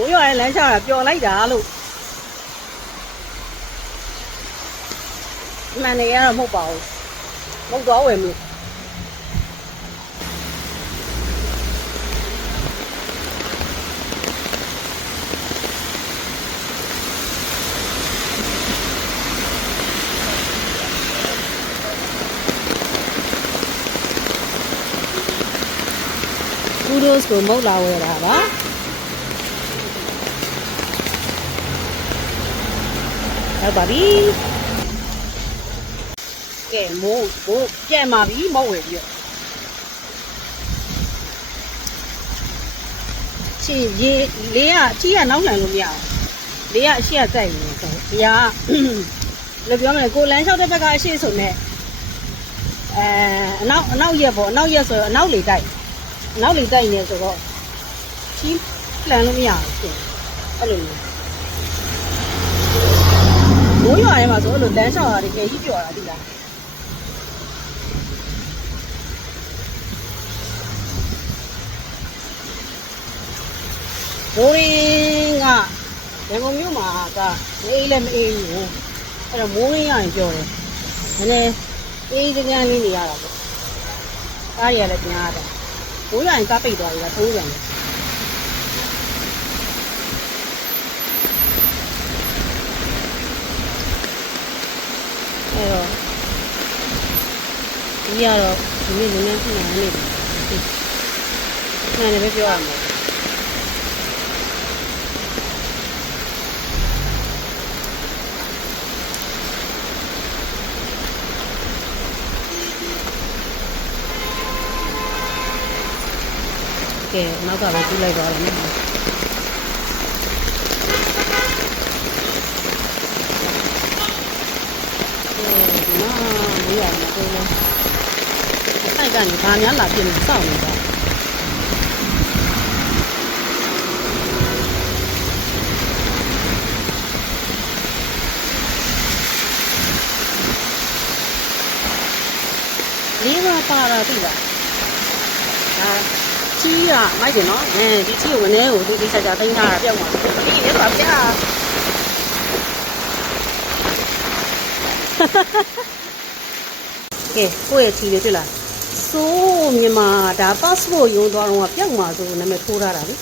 မိုးရွာရဲ့လမ်းလျှောက်တာပျော်လိုက်တာလို့မှန်နေရတော့မဟုတ်ပါဘူးမဟုတ်တော့ဝယ်မလို့ကူဒိုစ်ကိုမဟုတ်လာဝယ်တာပါဟုတ်ပါပြီကဲမိုးပြန်มาပြီမဟုတ်ဝယ်ပြီးတော့ရှေ့ရေလေးကအကြီးကနောက်လှန်လို့မရဘူးလေးကအရှိကကြိုက်နေဆိုဒီကလို့ပြောမယ်ကိုလမ်းလျှောက်တဲ့ဘက်ကအရှိဆိုနဲ့အနောက်ရက်ပေါ့အနောက်ရက်ဆိုတော့အနောက်လေတိုက်နေဆိုတော့ကြီးလှန်လို့မရဘူးရှင်အဲ့လိုမိုးရွာထဲမှာဆိုအဲ့လိုလမ်းလျှောက်တာတကယ်ကြီးပျော်တာဒီလားမိုးရင်းကရန်ကုန်မြို့မှာကအေးလည်းမအေးဘူးအဲ့တော့မိုးရင်းရရင်ပြောတယ်နည်းနည်းအေးကြမ်းလေးနေရတာပေါ့ကားရလည်းပြန်ရတယ်မိုးရရင်ကားပိတ်သွားပြီလားသုံးပြန်တယ်အဲ့တော့ဒီကတော့ဒီနေ့နည်းနည်းပြန်နေတယ်မှန်တယ်ပဲပြောရမှာကဲနောက်ကပဲကြည့်လိုက်ပါဦးနော်ဒီမှာမရဘူးတော့အဲ့ကနေဘာများလာပြင်စောင့်နေတာလေးပါတာပြီလားဒါကြီးကမိုက်တယ်နော်ဒီကြီးကိုဝနေကိုဒီချာသိမ်းထားတာပြောက်မှာဒီလည်းပါဗျာကဲကိုယ့်ရဲ့ချီလေးတွေ့လားစိုးမြန်မာဒါ passport ရုံးသွားတော့ပြောက်မှာဆိုနာမည်ထိုးထားတာလေ